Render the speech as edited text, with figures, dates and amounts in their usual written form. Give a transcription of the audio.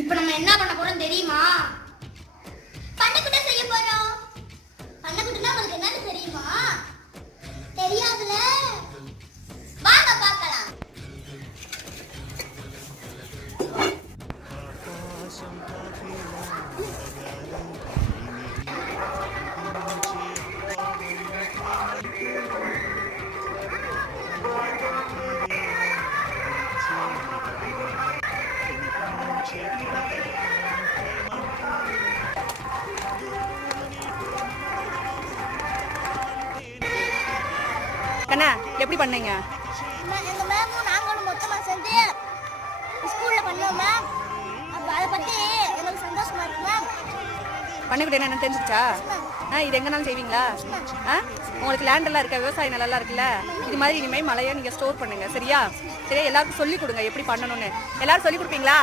இப்போ நம்ம என்ன பண்ண போறோம் தெரியுமா? பண்ணக்குட்ட செய்ய போறோம். பண்ணக்குட்டனா உங்களுக்கு என்னன்னு தெரியுமா? தெரியாதுல. வாங்க பார்க்கலாம். கண்ணா எப்படி பண்ணீங்க? எங்க மேமும் நாங்களும் மொத்தமா சேர்ந்து ஸ்கூல்ல பண்ணோம் மேம். அப்ப அதை பத்தி எனக்கு சந்தோஷமா இருக்கு மேம். பண்ணக்கூட என்ன தெரிஞ்சிச்சா? இது எங்கனாலும் செய்வீங்களா? உங்களுக்கு லேண்ட் எல்லாம் இருக்கா? விவசாய நிலம்லாம் இருக்குல்ல? இது மாதிரி இனிமேல் மழையை நீங்கள் ஸ்டோர் பண்ணுங்க. சரியா? சரியா, எல்லாருக்கும் சொல்லிக் கொடுங்க எப்படி பண்ணணும்னு. எல்லாரும் சொல்லிக் கொடுப்பீங்களா?